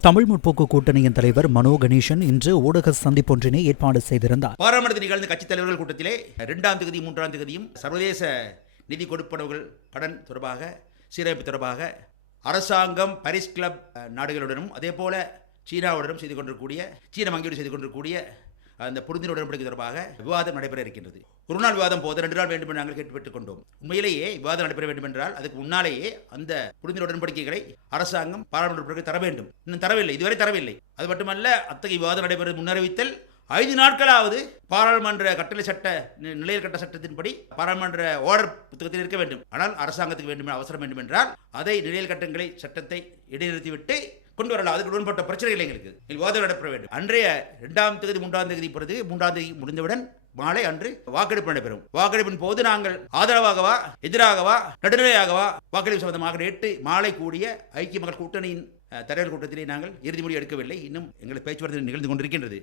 தமிழ் முற்போக்கு கூட்டணியின் தலைவர் மனோ கணேசன் இன்று ஊடக சந்திப்பொன்றினை ஏற்பாடு செய்திருந்தார். பாராளுமன்றத்தில் நிகழ்ந்த கட்சித் தலைவர்கள் கூட்டத்திலே இரண்டாம் தேதி மூன்றாம் தேதியும் சர்வதேச நிதி கொடுப்பனவுகள் கடன் தொடர்பாக சீரமைப்பு தொடர்பாக அரசாங்கம் பரிஸ் கிளப் நாடுகளுடனும் அதே போல சீனாவுடனும் செய்து கொண்டிருக்கக்கூடிய சீன வங்கியோடு செய்து கொண்டிருக்கக்கூடிய அந்த புரிந்துணர்வு உடன்படிக்கை தொடர்பாக விவாதம் நடைபெற இருக்கின்றது. ஒரு நாள் விவாதம் போது ரெண்டு நாள் வேண்டும் என்று நாங்கள் கேட்டுப்பட்டுக் கொண்டோம். உண்மையிலேயே விவாதம் நடைபெற வேண்டும் என்றால் அதுக்கு முன்னாலேயே அந்த புரிந்துணர்வு உடன்படிக்கைகளை அரசாங்கம் பாராளுமன்ற தர வேண்டும். இன்னும் தரவில்லை. இதுவரை தரவில்லை. அது மட்டுமல்ல அத்தகைய விவாதம் நடைபெற முன்னறிவித்தல் ஐந்து நாட்களாவது பாராளுமன்ற கட்டளை சட்ட நிலையல் கட்ட சட்டத்தின்படி பாராளுமன்ற ஓடர் புத்தகத்தில் இருக்க வேண்டும். ஆனால் அரசாங்கத்துக்கு வேண்டும் அவசரம் வேண்டும் என்றால் அதை நிலையல் கட்டங்களை சட்டத்தை இடைநிறுத்திவிட்டு கொண்டு வரலாம். அதுக்கு உடன்பட்ட பிரச்சனைகள் எங்களுக்கு. இதில் வாதம் நடைபெற வேண்டும். அன்றைய இரண்டாம் தேதி மூன்றாம் தேதி பிறகு மூன்றாம் தேதி முடிந்தவுடன் மாலை அன்று வாக்கெடுப்பு நடைபெறும். வாக்கெடுப்பின் போது நாங்கள் ஆதரவாகவா எதிராகவா நடுநிலையாகவா வாக்கெடுப்பு சம்பந்தமாக நேற்று மாலை கூடிய ஐக்கிய மக்கள் கூட்டணியின் தலைவர் கூட்டத்திலே நாங்கள் இறுதி முடிவு எடுக்கவில்லை. இன்னும் எங்களை பேச்சுவார்த்தை நிகழ்ந்து கொண்டிருக்கின்றது.